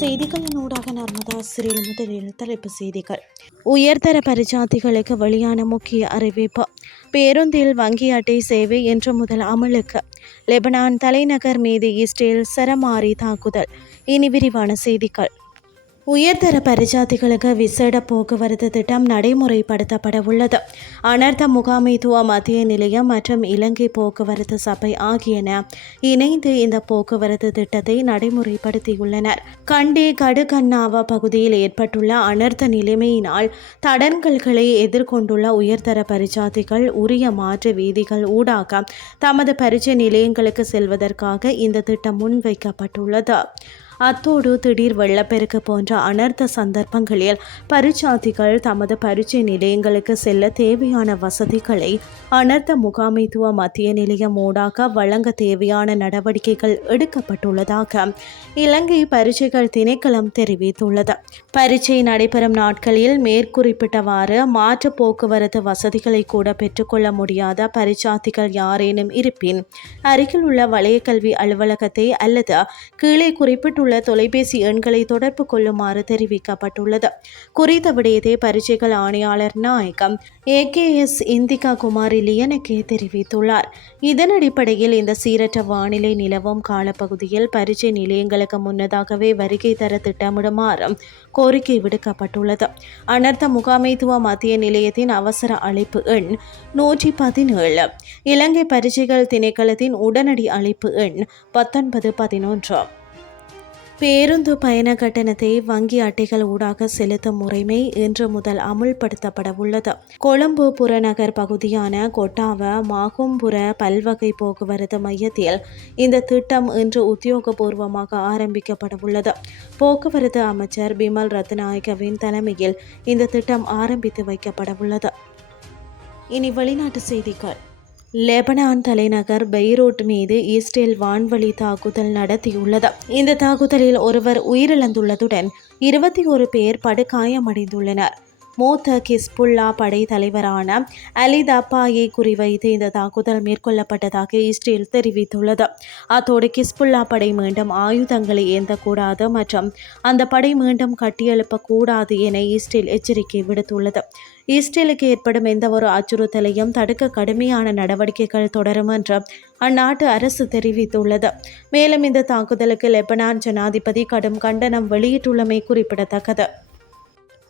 செய்திகளின் ஊடாக நர்மதா சிறில் முதலில் தலைப்பு செய்திகள். உயர்தர பரிஜாதிகளுக்கு வெளியான முக்கிய அறிவிப்பு. பேருந்தில் வங்கி அட்டை சேவை என்று முதல் அமலுக்கு. லெபனான் தலைநகர் மீது இஸ்ரேல் சரமாரி தாக்குதல். இனி விரிவான செய்திகள். உயர்தர பரிஜாதிகளுக்கு விசேட போக்குவரத்து திட்டம் நடைமுறைப்படுத்தப்பட உள்ளது. அனர்த்த முகாமைத்துவ மத்திய நிலையம் மற்றும் இலங்கை போக்குவரத்து சபை ஆகியன இணைந்து இந்த போக்குவரத்து திட்டத்தை நடைமுறைப்படுத்தியுள்ளனர். கண்டி கடுகண்ணாவா பகுதியில் ஏற்பட்டுள்ள அனர்த்த நிலைமையினால் தடன்கள்களை எதிர்கொண்டுள்ள உயர்தர பரிஜாதிகள் உரிய மாற்று வீதிகள் ஊடாக தமது பரிச்சை நிலையங்களுக்கு செல்வதற்காக இந்த திட்டம் முன்வைக்கப்பட்டுள்ளது. அத்தோடு திடீர் வெள்ளப்பெருக்கு போன்ற அனர்த்த சந்தர்ப்பங்களில் பரிச்சாதிகள் தமது பரீட்சை நிலையங்களுக்கு செல்ல தேவையான வசதிகளை அனர்த்த முகாமைத்துவ மத்திய நிலையம் ஊடாக வழங்க தேவையான நடவடிக்கைகள் எடுக்கப்பட்டுள்ளதாக இலங்கை பரீட்சைகள் திணைக்களம் தெரிவித்துள்ளது. பரீட்சை நடைபெறும் நாட்களில் மேற்குறிப்பிட்டவாறு மாற்று போக்குவரத்து வசதிகளை கூட பெற்றுக்கொள்ள முடியாத பரீட்சார்த்திகள் யாரேனும் இருப்பின் அருகில் உள்ள வலயக்கல்வி அலுவலகத்தை அல்லது கீழே குறிப்பிட்டுள்ள தொலைபேசி எண்களை தொடர்பு கொள்ளுமாறு தெரிவிக்கப்பட்டுள்ளது. குறித்த விடயத்தை பரீட்சைகள் ஆணையாளர் நாயகம் ஏகேஎஸ் இந்திகா குமாரி லியனுக்கே தெரிவித்துள்ளார். இதன் அடிப்படையில் இந்த சீரற்ற வானிலை நிலவும் காலப்பகுதியில் பரீட்சை நிலையங்களுக்கு முன்னதாகவே வருகை தர திட்டமிடுமாறு கோரிக்கை விடுக்கப்பட்டுள்ளது. அனர்த்த முகாமைத்துவ மத்திய நிலையத்தின் அவசர அழைப்பு எண் நூற்றி பதினேழு. இலங்கை பரீட்சைகள் திணைக்களத்தின் உடனடி அழைப்பு எண் பத்தொன்பது பதினொன்று. பேருந்து பயண கட்டணத்தை வங்கி அட்டைகள் ஊடாக செலுத்தும் முறைமை இன்று முதல் அமுல்படுத்தப்பட உள்ளது. கொழும்பு புறநகர் பகுதியான கொட்டாவ மாகும்புர பல்வகை போக்குவரத்து மையத்தில் இந்த திட்டம் இன்று உத்தியோகபூர்வமாக ஆரம்பிக்கப்பட உள்ளது. போக்குவரத்து அமைச்சர் பிமல் ரத்நாயகவின் தலைமையில் இந்த திட்டம் ஆரம்பித்து வைக்கப்பட உள்ளது. இனி வெளிநாட்டு செய்திகள். லெபனான் தலைநகர் பெய்ரூட் மீது இஸ்ரேல் வான்வழி தாக்குதல் நடத்தியுள்ளது. இந்த தாக்குதலில் ஒருவர் உயிரிழந்துள்ளதுடன் இருபத்தி ஒரு பேர் படுகாயமடைந்துள்ளனர். மூத்த கிஸ்புல்லா படை தலைவரான அலி தப்பாயை குறிவைத்து இந்த தாக்குதல் மேற்கொள்ளப்பட்டதாக இஸ்ரேல் தெரிவித்துள்ளது. அத்தோடு கிஸ்புல்லா படை மீண்டும் ஆயுதங்களை ஏந்தக்கூடாது மற்றும் அந்த படை மீண்டும் கட்டியெழுப்பக்கூடாது என இஸ்ரேல் எச்சரிக்கை விடுத்துள்ளது. இஸ்ரேலுக்கு ஏற்படும் எந்த ஒரு அச்சுறுத்தலையும் தடுக்க கடுமையான நடவடிக்கைகள் தொடரும் என்று அந்நாட்டு அரசு தெரிவித்துள்ளது. மேலும் இந்த தாக்குதலுக்கு லெபனான் ஜனாதிபதி கடும் கண்டனம் வெளியிட்டுள்ளமை குறிப்பிடத்தக்கது.